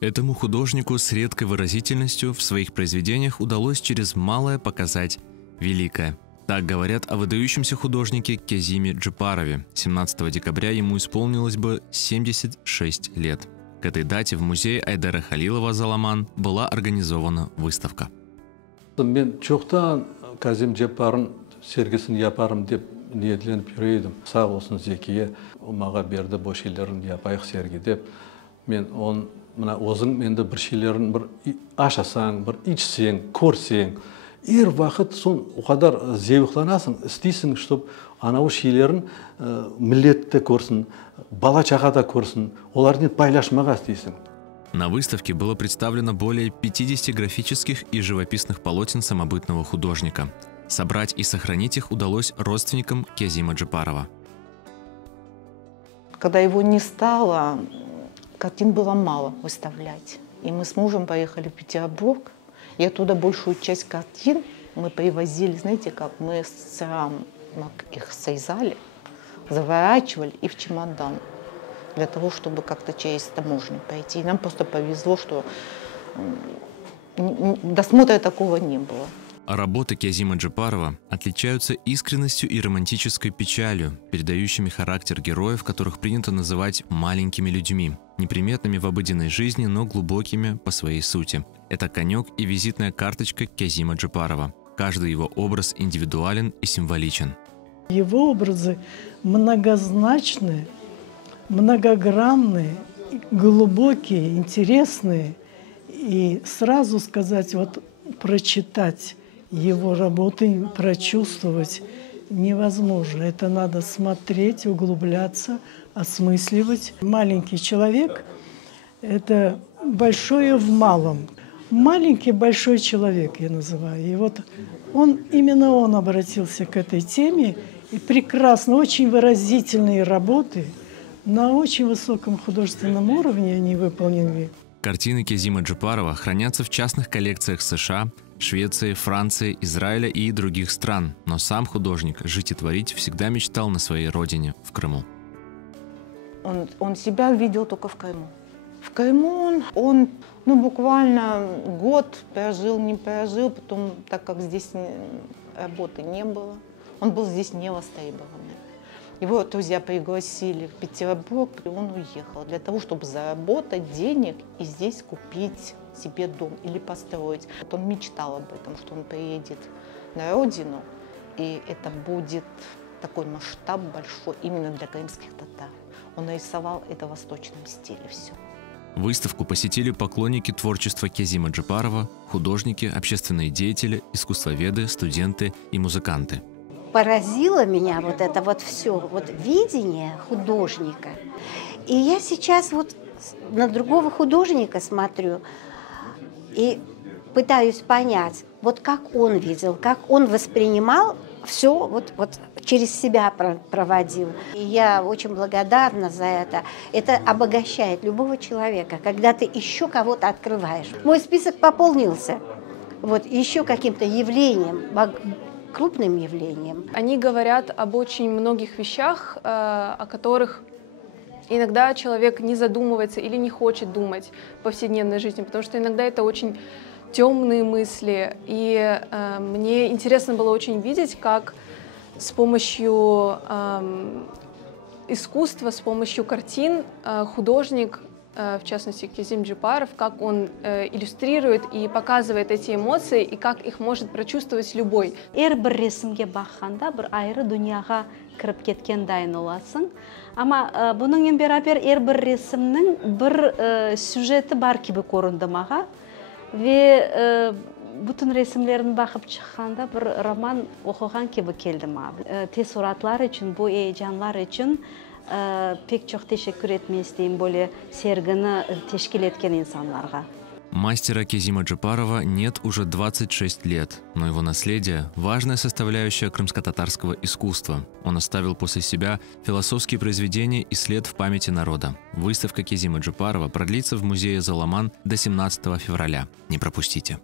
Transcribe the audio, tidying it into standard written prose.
Этому художнику с редкой выразительностью в своих произведениях удалось через малое показать великое. Так говорят о выдающемся художнике Кязиме Джапарове. 17 декабря ему исполнилось бы 76 лет. К этой дате в музее Айдара Халилова «Заламан» была организована выставка. Мен жоқтан Кязим Джапарын сергісін япарым деп ниетленіп жүр едім. Сау болсын Зекие, маға берді бұл шейлерін япайық сергі деп. Мен он мына өзің менде бір шейлерін бір ашасаң, бір ичсең, көрсең, ер вақыт сон о қадар зевіқланасың, істейсің, чтоб анау шейлерін милетті көрсін, бала чағада көрсін, олардың байлашмаға істейсің. На выставке было представлено более 50 графических и живописных полотен самобытного художника. Собрать и сохранить их удалось родственникам Кязима Джапарова. Когда его не стало, картин было мало выставлять. И мы с мужем поехали в Петербург, и оттуда большую часть картин мы привозили, знаете, как мы с рамок их срезали, заворачивали и в чемодан, для того, чтобы как-то через таможню пройти. И нам просто повезло, что досмотра такого не было. Работы Кязима Джапарова отличаются искренностью и романтической печалью, передающими характер героев, которых принято называть маленькими людьми, неприметными в обыденной жизни, но глубокими по своей сути. Это конек и визитная карточка Кязима Джапарова. Каждый его образ индивидуален и символичен. Его образы многозначные, многогранные, глубокие, интересные. И сразу сказать, вот прочитать его работы, прочувствовать невозможно. Это надо смотреть, углубляться, осмысливать. Маленький человек – это большое в малом. Маленький большой человек, я называю. И вот именно он обратился к этой теме. И прекрасно, очень выразительные работы на очень высоком художественном уровне они выполнены. Картины Кязима Джапарова хранятся в частных коллекциях США, Швеции, Франции, Израиля и других стран. Но сам художник жить и творить всегда мечтал на своей родине, в Крыму. Он себя видел только в Крыму. В Крыму он буквально год прожил, не прожил, потом, так как здесь работы не было, он был здесь не востребованный. Его друзья пригласили в Петербург, и он уехал для того, чтобы заработать денег и здесь купить себе дом или построить. Вот он мечтал об этом, что он приедет на родину, и это будет такой масштаб большой именно для крымских татар. Он нарисовал это в восточном стиле все. Выставку посетили поклонники творчества Кязима Джапарова, художники, общественные деятели, искусствоведы, студенты и музыканты. Поразило меня вот это вот все, вот видение художника. И я сейчас вот на другого художника смотрю и пытаюсь понять, вот как он видел, как он воспринимал все, вот через себя проводил. И я очень благодарна за это. Это обогащает любого человека, когда ты еще кого-то открываешь. Мой список пополнился вот еще каким-то явлением, крупным явлением. Они говорят об очень многих вещах, о которых иногда человек не задумывается или не хочет думать в повседневной жизни, потому что иногда это очень темные мысли. И мне интересно было очень видеть, как с помощью искусства, с помощью картин художник, в частности Кязим Джапаров, как он иллюстрирует и показывает эти эмоции, и как их может прочувствовать любой. Бір ресімге баққанда бір айры дүнияға кіріп кеткен дайын оласың. Ама бұныңмен бәрабер бір ресімнің бір сюжеті бар кебі көрінді маға. Ве бүтін ресімлерін бақып шыққанда бір роман оқыған кебі келді ма. Тесуратлар үшін, bu heyecanlar için pek çok teşekkür etmeyi isteyim böyle sergini teşkil etken insanlarga. Мастера Кязима Джапарова нет уже 26 лет, но его наследие – важная составляющая крымско-татарского искусства. Он оставил после себя философские произведения и след в памяти народа. Выставка Кязима Джапарова продлится в музее «Заламан» до 17 февраля. Не пропустите.